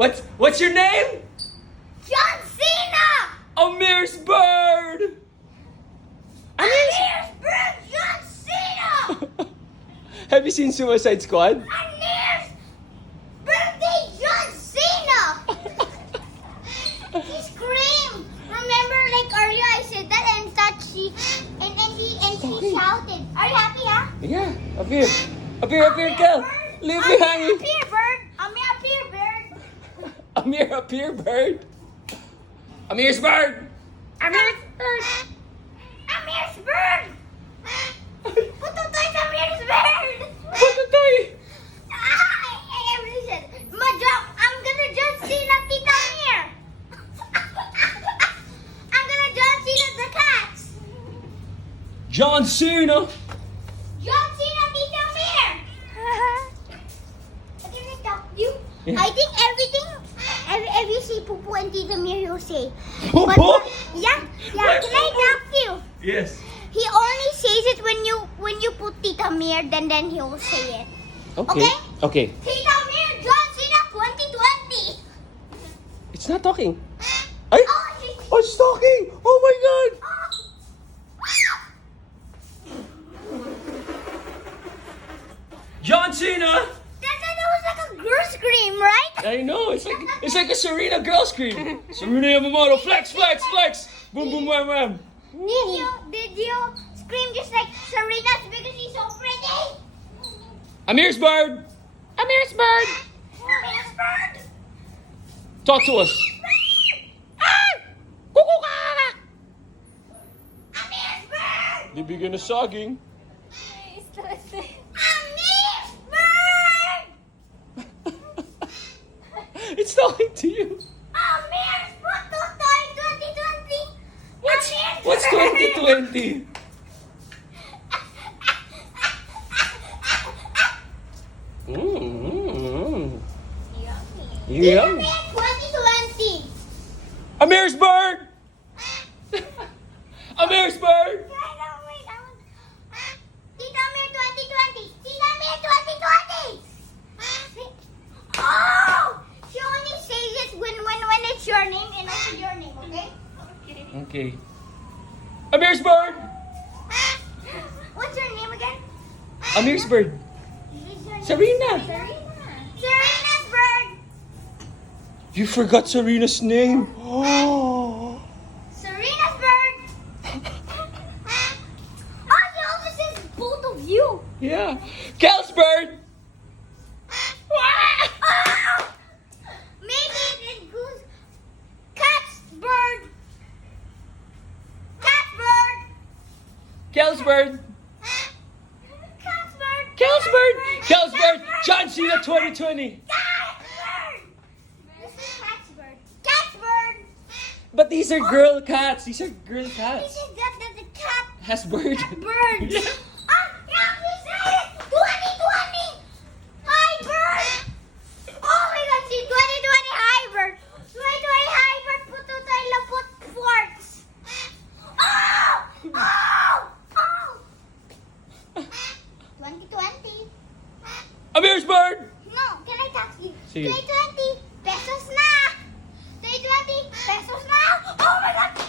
What's your name? John Cena! Amirs Bird! Amirs Bird! John Cena! Have you seen Suicide Squad? Amirs birthday John Cena! He screamed! Remember, like earlier I said that and thought she Okay. shouted. Are you happy, huh? Yeah, appear, Kel. Leave me hanging. Appear, bird! Appear, bird! Appear, Bird. Amir's Bird. Amir's Bird. Amir's bird! Pututoy sa Amir's bird! Pututoy. I already said, I'm gonna John Cena Tita Amir! I'm gonna John Cena the cats! John Cena. John Cena Tita Amir! What did I talk to you? Yeah. I think if you see Pupu and Tita Amir, you'll say. Pupu? Yeah. Can I talk to you? Yes. He only says it when you put Tita Amir, then he will say it. Okay. Okay. Tita Amir, John Cena 2020! It's not talking. Ay! she's... Oh, it's talking! Oh my God! John Cena! That was like a girl scream, right? I know, it's like a Serena girl scream. Serena Yamamoto, flex, flex, flex! Boom, boom, wham, wham! Did you scream just like Serena's because she's so pretty? Amir's Bird! Amir's Bird! Amir's bird! Talk to us. Amir's bird! They begin a sogging. Amir's bird! It's talking to you. Amir's Pututoy 2020! What's 2020? Mm-hmm. Tita Yeah. Amir 2020! Amir's Bird! Amir's Bird! Tita Amir 2020! Tita Amir 2020! Oh! She only says it when it's your name and also your name, okay? Okay. Amir's Bird! What's your name again? Amir's Bird. Serena. Serena's bird! You forgot Serena's name. Oh. Serena's bird! Oh, she also says both of you! Yeah. Kel's Bird. Oh! Maybe it goes cat's bird! Cat's bird! Kel's Bird. Cat's bird! Kel's Bird. Kel's Bird. John Cena 2020. Cat's bird! This is cat's bird. Cat's bird! But these are girl cats. These are girl This cats. is the cat Has bird. bird. Yeah. Yeah, you said it! 2020! Hi, bird! Oh my God, see, 2020 hi, bird! 2020 hi, bird! Pututoy lapot forks! Oh! Oh! Oh! 2020. Amir's Bird. No, can I tax you? Sige. 2020 pesos na! 2020 pesos na! Oh my God!